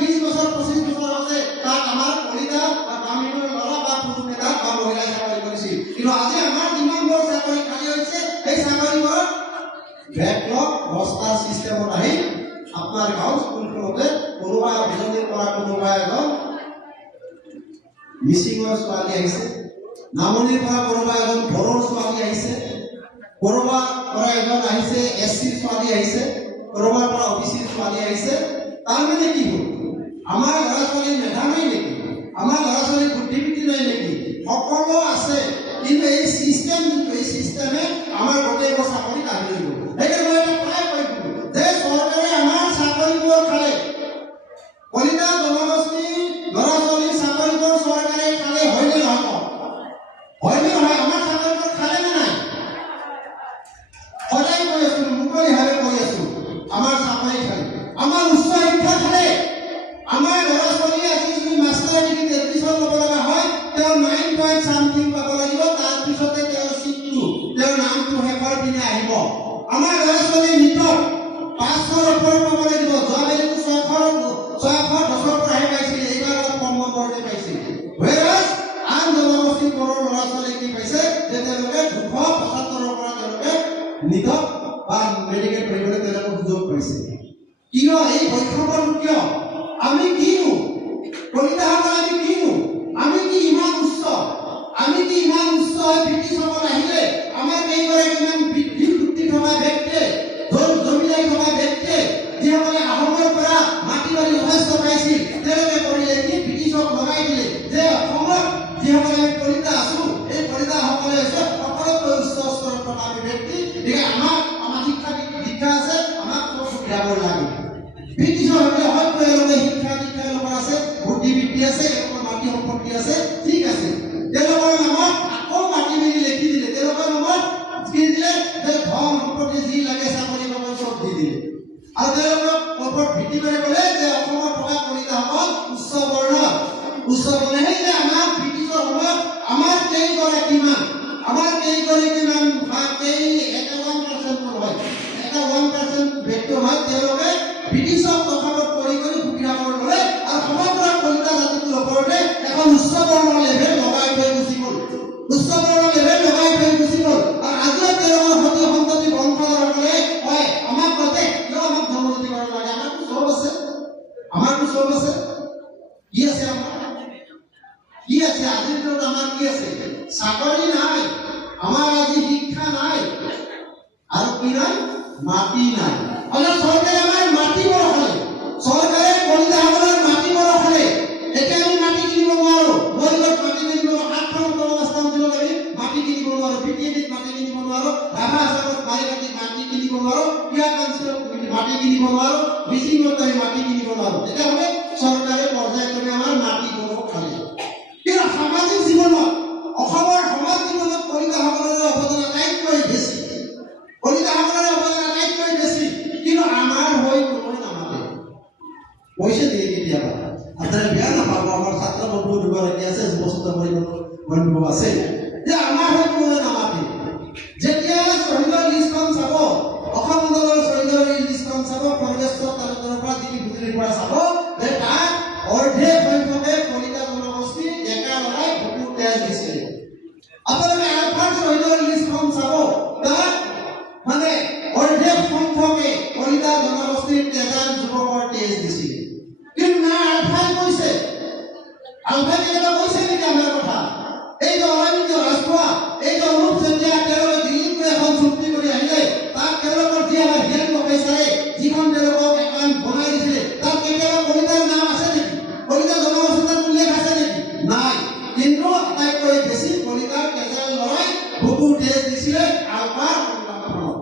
20 বছৰ 25 বছৰ আছে তাত আমাৰ কলিতা বা গ্ৰামীণৰ ল'ৰা বা পুৰুষ নেতা বা মহিলাই চাকৰি কৰিছিল। কিন্তু আজি আমাৰ যিমানবোৰ চাকৰি খালী হৈছে সেই চাকৰিবোৰত ব্যাকলগ ৰস্তাৰ চিষ্টেমত আহি আপোনাৰ গাঁও স্কুলখনতে কোনোবা অভিযোগৰ পৰা কোনোবা এজন মিচিঙৰ ছোৱালী আহিছে, নামনিৰ পৰা কোনোবা এজন বড়োৰ ছোৱালী আহিছে, কোনোবাৰ পৰা এজন আহিছে এছচিৰ ছোৱালী আহিছে, কোনোবাৰ পৰা অবিচিৰ ছোৱালী আহিছে। তাৰমানে কি হ'ল, আমাৰ ল'ৰা ছোৱালীৰ মেধা নাই নেকি? আমাৰ ল'ৰা ছোৱালীৰ বুদ্ধিবৃত্তি নাই নেকি? সকলো আছে, কিন্তু এই চিষ্টেমে আমাৰ গোটেইবোৰ চাকৰি কাঢ়ি লৈ গ'ল। সেইকাৰণে মই এটা প্ৰায় কৈ দিলোঁ যে চৰকাৰে আমাৰ চাকৰিবোৰ খালে, কলিতা জনগোষ্ঠীৰ ল'ৰা ছোৱালীৰ চাকৰিবোৰ চৰকাৰে খালে, হয়নে নহয়? হয়নে নহয়? আমাৰ চাকৰিবোৰ খালে নে নাই? সদায় কৈ আছো, মুকলিভাৱে কৈ আছো, আমাৰ চাকৰি খালে, আমাৰ উচ্চ শিক্ষা খালে। আমাৰ ল'ৰা ছোৱালী আজি যদি মাষ্টাৰ ডিগ্ৰীত এডমিশ্যন ল'ব লগা হয়, তেওঁ 9 পইণ্ট সামথিং পাব লাগিব, তাৰপিছতে তেওঁৰ চিটটো, তেওঁৰ নামটো শেষৰ দিনা আহিব। আমাৰ ল'ৰা ছোৱালী নিটত 500ৰ ওপৰত পাব লাগিব। যোৱাবাৰীতো 610ৰ পৰাহে পাইছিল, এইবাৰ অলপ কম নম্বৰতে পাইছিল। আন জনগোষ্ঠীৰ ল'ৰা ছোৱালী কি পাইছে যে তেওঁলোকে 275ৰ পৰা তেওঁলোকে নিটত বা মেডিকেল পঢ়িবলৈ তেওঁলোকে সুযোগ পাইছে। কিয় এই বৈষম্যৰ কিয়? আমি কিনো কলিতাসকল, আমি কিনো, আমি কি ইমান উচ্চ, আমি কি ইমান উচ্চ ব্ৰিটিছসকল আহিলে আমাৰ এইগৰাকী ইমান বুদ্ধি থকা ব্যক্তিয়ে, জমিদাৰী থকা ব্যক্তিয়ে, যিসকলে আহোমৰ পৰা মাটি বাৰী যথেষ্ট পাইছিল, তেওঁলোকে কৰিলে কি? ব্ৰিটিছক লগাই দিলে যে অসমত যিসকলে আমি কলিতা আছো, এই কলিতাসকলে হৈছে সকলোতকৈ উচ্চ স্তৰত থকা আমি ব্যক্তি, গতিকে আমাৰ শিক্ষা আছে, আমাক সুবিধাবোৰ লাগে। ব্ৰিটিছৰ হলে হয়তো তেওঁলোকে শিক্ষা লোকৰ আছে, বুদ্ধিবৃত্তি আছে, তেওঁলোকৰ মাটি সম্পত্তি আছে, ঠিক আছে, তেওঁলোকৰ নামত আকৌ মাটি মেলি লিখি দিলে, তেওঁলোকৰ নামত কি দিলে যে ধন সম্পত্তি যি লাগে চাকৰি বাকৰি চব দি দিলে, আৰু তেওঁলোকক ওপৰত ভিত্তি কৰি ক'লে যে অসমত থকা কলিতাসকল উচ্চ বৰ্ণ, সেই যে আমাৰ ব্ৰিটিছৰ সময়ত আমাৰ কেইগৰাকী মান, আমাৰ কেইগৰাকী মান বা 1% নহয়, 1% ব্যক্তি হয়, তেওঁলোকে ব্ৰিটিছক তথাপত কৰি সুবিধাবোৰ ল'লে আৰু সমগ্ৰ কলিতা জাতিটোৰ ওপৰতে এখন উচ্চ বৰ্ণৰ লেভেল লগাই থৈ গুচি গ'ল, আৰু আজিও তেওঁলোকৰ সতি সন্ততি বংশধৰসকলে কয় আমাক কতে কিয় আমাক জনজাতি কৰিব লাগে? আমাৰতো চব আছে, কি আছে? আমাৰ কি আছে? আজিৰ দিনত আমাৰ কি আছে? চাকৰি নাই, আমাৰ আজি শিক্ষা নাই, আৰু কি নাই? মাটি নাই। চৰকাৰে আমাৰ মাটি বৰখালে, চৰকাৰে কলিতাসকলৰ মাটি বৰখালে। এতিয়া আমি মাটি কিনিব নোৱাৰো, মৰিগাঁৱত মাটি কিনিব নোৱাৰো, 8খন অঞ্চলত আমি মাটি কিনিব নোৱাৰো, বিটিএডিত মাটি কিনিব নোৱাৰো, ৰাভা হাজঙত মাটি কিনিব নোৱাৰো, পিয়া কাঞ্চলত মাটি কিনিব নোৱাৰো, মিচিঙত আমি মাটি কিনিব নোৱাৰো। তেতিয়াহ'লে চৰকাৰে পৰ্যায়ক্ৰমে আমাৰ মাটিবোৰ খালে। কিন্তু সামাজিক জীৱনত, অসমৰ সমাজ জীৱনত কলিতাসকলৰ অৱদান আটাইতকৈ বেছি, কিন্তু আমাৰ হৈ কোনো নামাতে। কৈছে নেকি কেতিয়াবা? আপোনালোকে বেয়া নাপাব, আমাৰ ছাত্ৰ বন্ধু দুগৰাকী আছে, যুৱস্থ বন্ধু আছে, যে আমাৰ হৈ কোনো নামাতে। যেতিয়া শ্বহীদৰ লিষ্টখন চাব, অসম আন্দোলনৰ শ্বহীদৰ লিষ্টখন চাব, কংগ্ৰেছৰ তালুকৰ পৰা দিল্লীৰ পৰা চাব, যে তাত অৰ্ধেক সংখ্যকে কলিতা জনগোষ্ঠী ডেকা লৰাই ভোটৰ তেজ দিছে। আপোনালোকে আলফাৰ শ্বহীদৰ লিষ্টখন চাব, তাত মানে অৰ্ধেক সংখ্যকে কলিতা জনগোষ্ঠীৰ তেজাল যুৱকৰ তেজ দিছিল। কিন্তু না আলফাই কৈছে, আলফাই কেতিয়াবা কৈছে নেকি আমাৰ কথা? এই যে অৰবিন্দ ৰাজখোৱা, এই যে অনুপ চেতিয়া, তেওঁলোকে দিল্লীত গৈ এখন চুক্তি কৰি আহিলে, তাত তেওঁলোকৰ যি আমাৰ হিৰেণ প্ৰফেচাৰে যিখন তেওঁলোকক এখন বনাই দিছিলে, তাত কেতিয়াবা কলিতাৰ নাম আছে নেকি? কলিতা জনগোষ্ঠীৰ উল্লেখ আছে নেকি? নাই। কিন্তু আটাইতকৈ বেছি কলিতাৰ তেজাল লৰাই ভোটৰ তেজ দিছিলে আলফাৰ সংগ্ৰামখনত।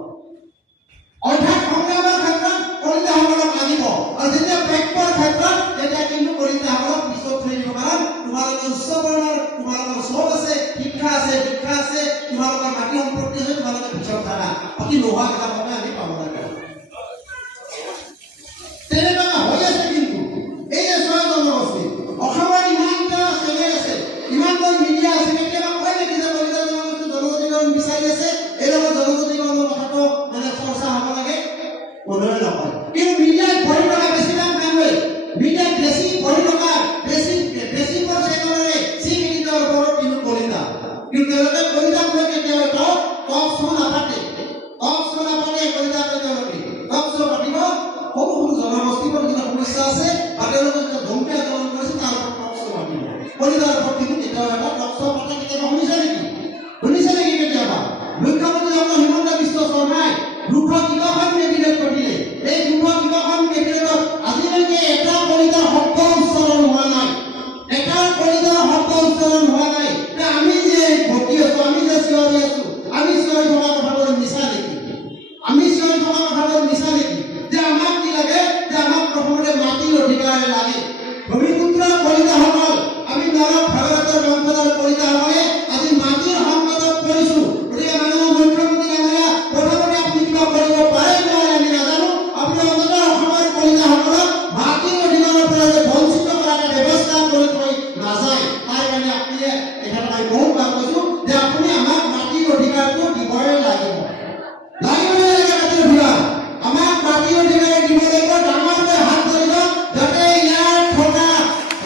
অৰ্থাৎ সংগ্ৰামৰ ক্ষেত্ৰত কলিতাসকলক লাগিব, আৰু যেতিয়া প্ৰাপ্যৰ ক্ষেত্ৰত তেতিয়া কিন্তু কলিতাসকলক পিছত থৈ দিব। কাৰণ তোমালোকৰ উচ্চ বৰ্ণৰ, তোমালোকৰ চব আছে, শিক্ষা আছে, তোমালোকৰ মাটি সম্পত্তি আছে, তোমালোকে পিছত থাকা, বাকী নোহোৱা কিতাপকে আমি পাব লাগে। তেনেকুৱা হৈ আছে। কিন্তু এই যে ছয় জনগোষ্ঠী, অসমৰ ইমানটা চেনেল আছে, ইমানটা মিডিয়া আছে, কেতিয়াবা কয় নেকি যে কলিতা জনগোষ্ঠীকৰণ বিচাৰি আছে, এই লগত জনজাতিকৰণৰ কথাটো মানে চৰ্চা হ'ব লাগে? কোনোৱে নকয়। কিন্তু মিডিয়াত ভৰি থকা বেছিভাগ মানুহে, মিডিয়াত কথাবোৰ মিছা নেকি যে আমাক কি লাগে যে আমাক প্ৰথমতে মাটিৰ অধিকাৰ লাগে ভূমিপুত্ৰ কলিতাসকল আমি নৰক ভাগৱতৰ বংশধৰ কলিতাসকলে আজি মাটিৰ সংকটত পৰিছো গতিকে মাননীয় মুখ্যমন্ত্ৰী ডাঙৰীয়া প্ৰথমতে আপুনি কিবা কৰিব পাৰে নোৱাৰে আমি নাজানো আপুনি অন্ততঃ অসমৰ কলিতাসকলক মাটিৰ অধিকাৰৰ পৰা যে বঞ্চিত কৰাৰ ব্যৱস্থা কৰি থৈ নাযায় তাৰ কাৰণে আপুনি এখানে আমি বহুবাৰ কৈছো যে আপুনি আমাক মাটিৰ অধিকাৰটো দিবই লাগিব মাটিৰ অধিকাৰ আমাক মাটিৰ অধিকাৰ দিব লাগিব ডাঙৰকৈ হাত ধৰিব যাতে ইয়াৰ থকা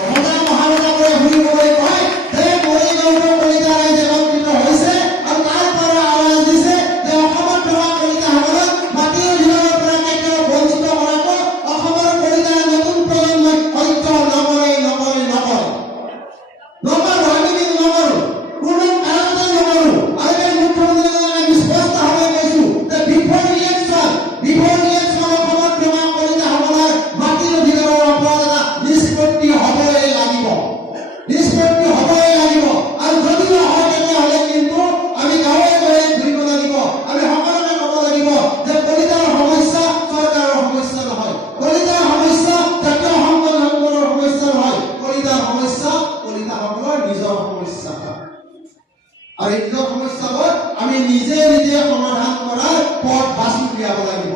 ৰজা মহাৰজাবোৰে শুনিবলৈ কয় যে মৰিগাঁৱৰ কলিতা ৰাইজ একত্ৰিত হৈছে আৰু তাৰ পৰা আৱাজ দিছে যে অসমত থকা কলিতাসকলক মাটিৰ অধিকাৰৰ পৰা কেতিয়াও বঞ্চিত কৰাটো অসমৰ কলিতাৰ নতুন প্ৰজন্মই সহ্য নকৰে আমি নকৰো কোনো কাৰণতে নকৰো আৰু এই মুখ্যমন্ত্ৰীয়ে আমি স্পষ্টভাৱে কৈছো যে বিফৰ ৰিয়েকশ্যন অসমত থকা কলিতাসকলৰ মাটিৰ অধিকাৰৰ ওপৰত এটা নিষ্পত্তি হ'বই লাগিব আৰু যদি নহয় তেতিয়াহ'লে কিন্তু আমি গাঁৱে গাঁৱে ঘূৰিব লাগিব আমি সকলোকে ক'ব লাগিব যে কলিতাৰ সমস্যা চৰকাৰৰ সমস্যা নহয় কলিতাৰ সমস্যা জাতীয় সংগঠনবোৰৰ সমস্যা নহয় কলিতাৰ সমস্যা কলিতাসকলৰ নিজৰ সমস্যা আৰু এই নিজৰ সমস্যাবোৰ আমি নিজে সমাধান কৰাৰ পথ বাছি উলিয়াব লাগিব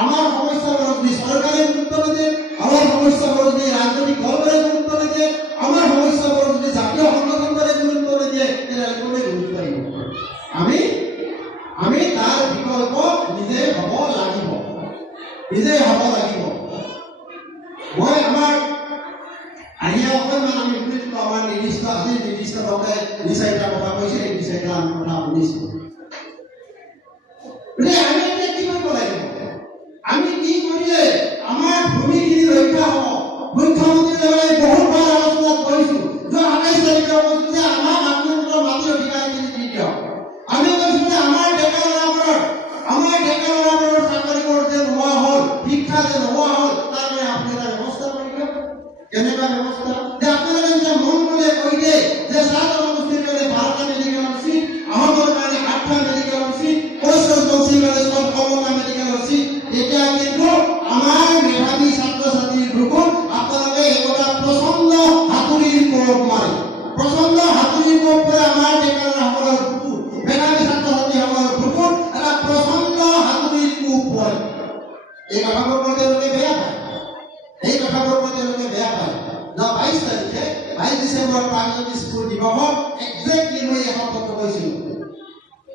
আমাৰ সমস্যাবোৰত যদি চৰকাৰে গুৰুত্ব নিদিয়ে আমাৰ সমস্যাবোৰত যদি ৰাজনৈতিক দলবোৰে গুৰুত্ব নিদিয়ে আমাৰ সমস্যাবোৰত যদি জাতীয় সংগঠনবোৰে গুৰুত্ব নিদিয়ে তেতিয়াহ'লে কোনে গুৰুত্ব দিব আমি তাৰ বিকল্প নিজে হ'ব লাগিব মই আমাৰ আহিয়া অকণমান আমি শুনিছো আমাৰ নিৰ্দিষ্ট লোকে দুই-চাৰিটা কথা কৈছে এই দুই-চাৰিটা আমি কথা শুনিছো আমি এতিয়া কি কৰিব লাগিব আমি কি কৰিলে আমাৰ ভূমিখিনি ৰক্ষা হ'ব মুখ্যমন্ত্ৰীৰ লগত বহুবাৰ আলোচনাত কৰিছো যে ২৭ তাৰিখে কৈছো যে আমাক আপোনালোকৰ মাটিৰ অধিকাৰখিনি দি দিয়ক আমি কৈছো যে আমাৰ ডেকা ল'ৰাবোৰৰ চাকৰিবোৰ যে নোহোৱা হ'ল শিক্ষা যে নোহোৱা হ'ল তাৰ কাৰণে আপুনি এটা ব্যৱস্থা কৰি দিয়ক কেনেকুৱা ব্যৱস্থা যে আপোনালোকে যে মন গ'লে কৈ দিয়ে যে চাহ জনগোষ্ঠীৰ কাৰণে ১২টা মেডিকেলৰ চিট আহোমৰ কাৰণে ৮টা মেডিকেলৰ চিট বংশীৰ কাৰণে ৬টা মেডিকেলৰ চিট এতিয়া কিন্তু আমাৰ মেধাৱী ছাত্ৰ ছাত্ৰীৰ গ্ৰুপত আপোনালোকে একোটা প্ৰচণ্ড হাতুৰিৰ কোব মাৰে আমাৰ ডেকাসকলৰ গ্ৰুপত মেধাৱী ছাত্ৰ ছাত্ৰীসকলৰ গ্ৰুপত এটা প্ৰচণ্ড হাতুৰিৰ কোব পৰে এই কথাবোৰ তেওঁলোকে বেয়া পায় ২২ তাৰিখে ২২ ডিচেম্বৰ প্ৰাগজ্যোতি স্কুল দিৱসত একজেক্টলি মই এখন কথা কৈছিলো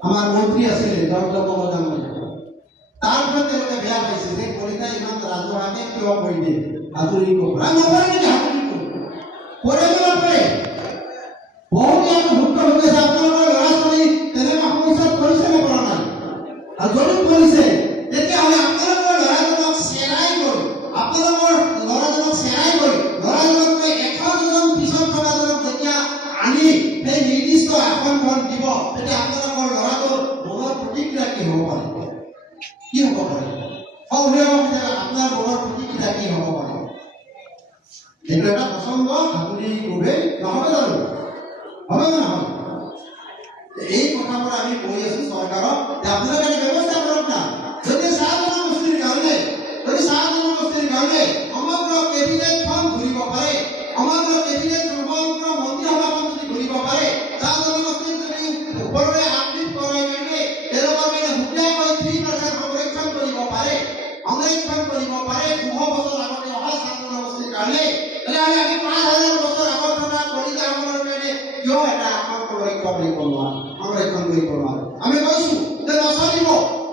আমাৰ মন্ত্ৰী আছিলে ডক্টৰ মনোজ ডাঙৰীয়া তাৰ পিছত তেওঁলোকে বেয়া পাইছে যে কলিতাই ইমান ৰাজহুৱাকে কিয় কৰি দিয়ে হাতুৰি নপৰে বহুত ইয়াত ভুক্ত হৈ গৈছে আপোনালোকৰ ল'ৰা ছোৱালী তেনেকুৱা সমস্যাত পৰিছে নে পৰা নাই আৰু যদি পৰিছে তেতিয়াহ'লে আপোনালোকৰ ল'ৰাজনক চেৰাই কৰি ল'ৰাজনক এখন পিছত থকাজনক যেতিয়া আনি সেই নিৰ্দিষ্ট আসনখন দিব তেতিয়া আপোনালোকৰ ল'ৰাটোৰ মনৰ প্ৰতিক্ৰিয়া কি হ'ব পাৰে অভিভাৱক হিচাপে আপোনাৰ মনৰ প্ৰতিক্ৰিয়া কি হ'ব পাৰে এইটো এটা পচন্দ হাতুৰি কোবেই নহ'ব জানো হবে নে নহয় এই কথাবোৰ আমি কৈ আছো চৰকাৰক যে আপোনালোকে ব্যৱস্থা কৰক না যদি চাহ জনগোষ্ঠীৰ কাৰণে সমগ্ৰ কেবিনেটখন ঘূৰিব পাৰে সমগ্ৰ মন্ত্ৰীসভাখন যদি ঘূৰিব পাৰে চাহ জনগোষ্ঠীক যদি ওপৰলৈ আপডেট কৰাই কাৰণে তেওঁলোকৰ কাৰণে সুকীয়াকৈ 3% সংৰক্ষণ কৰিব পাৰে 200 বছৰ আগতে অহা চাহ জনগোষ্ঠীৰ কাৰণে তেতিয়াহ'লে আমি ৫,০০০ বছৰ আগত থকা কলিতাসকলৰ কাৰণে কিয় এটা আসন সংৰক্ষণ কৰিব নোৱাৰো আমি কৈছো যে নচলিব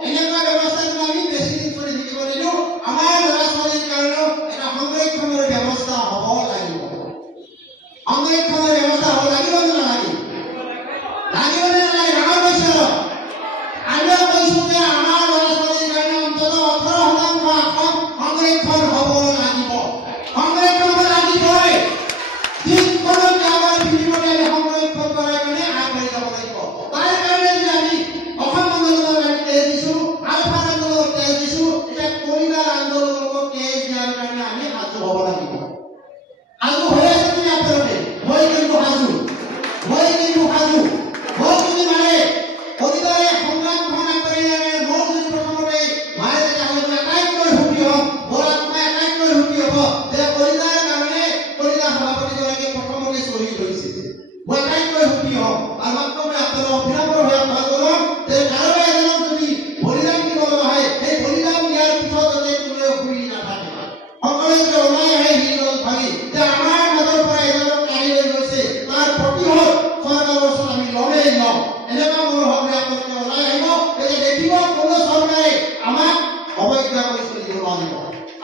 এনেকুৱা ব্যৱস্থা আমি বেছি দিন চলি থাকিব নিদিওঁ আমাৰ ল'ৰা ছোৱালীৰ কাৰণেও এটা সংৰক্ষণৰ ব্যৱস্থা হ'ব লাগিব নে নালাগে ডাঙৰ কৈছে আমি কৈছো যে আমাৰ ল'ৰা ছোৱালীৰ কাৰণে অন্ততঃ 18% আসন সংৰক্ষণ হ'ব লাগিবই যিকোনো ত্যাগৰ বিনিময়ত আমি সংৰক্ষণ কৰাৰ কাৰণে আগবাঢ়ি যাব লাগিব তাৰ কাৰণে যদি আমি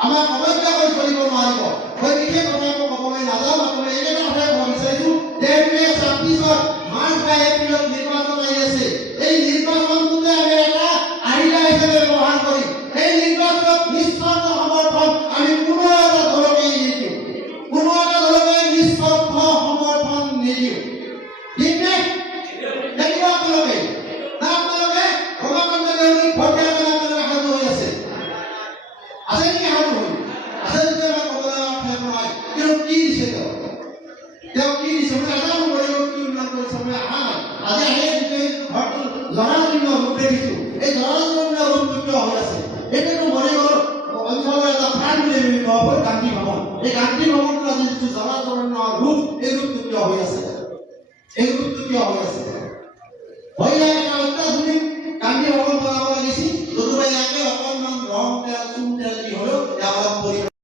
আমাক অবজ্ঞা কৰি চলিব নোৱাৰিব। মই বিশেষ কথা ক'বলৈ নাযাওঁ, মাত্ৰ এইকেইটা কথাই ক'ব বিচাৰিছোঁ যে 2026 মাৰ্চ বা এপ্ৰিলত নিৰ্বাচন আহি আছে। এই নিৰ্বাচনটোতে আমি এটা আহিলা হিচাপে ব্যৱহাৰ কৰিম। এই নিৰ্বাচনত নিস্বাৰ্থ সমৰ্থন আমি কোনো এটা দলকে নিদিওঁ, কোনো এটা দলকে নিস্বাৰ্থ সমৰ্থন নিদিওঁ। ঠিক নে? লাগিব আপোনালোকে না আপোনালোকে ৰমাকান্ত দেউৰীক ভোট দিয়াৰ কাৰণে আপোনালোকে সাজু হৈ আছে নেকি? সাজু হৈ আছে যদি আমাক ক'বলৈ শেষ নহয়। কিন্তু কি দিছে তেওঁ কি দিছে মই নাজানো। কৰিব কি উন্নত কৰিছে মই অহা নাই। আজি আহি ঘৰটো জৰাজীৰ্ণ ৰূপ দেখিছোঁ। এই জৰাজীৰ্ণ ৰূপটো কিয় হৈ আছে? এইটো মৰিগড় অঞ্চলৰ এটা ফাণ্ড বুলি আমি কোৱা হয় গান্ধী ভৱন। এই গান্ধী ভৱনটো আজি যিটো জৰাজীৰ্ণ ৰূপ, এই ৰূপটো কিয় হৈ আছে? এই ৰূপটো কিয় হৈ আছে? হৈ যায় এটা অত্যাধুনিক গান্ধী ভৱন বনাব লাগিছিল।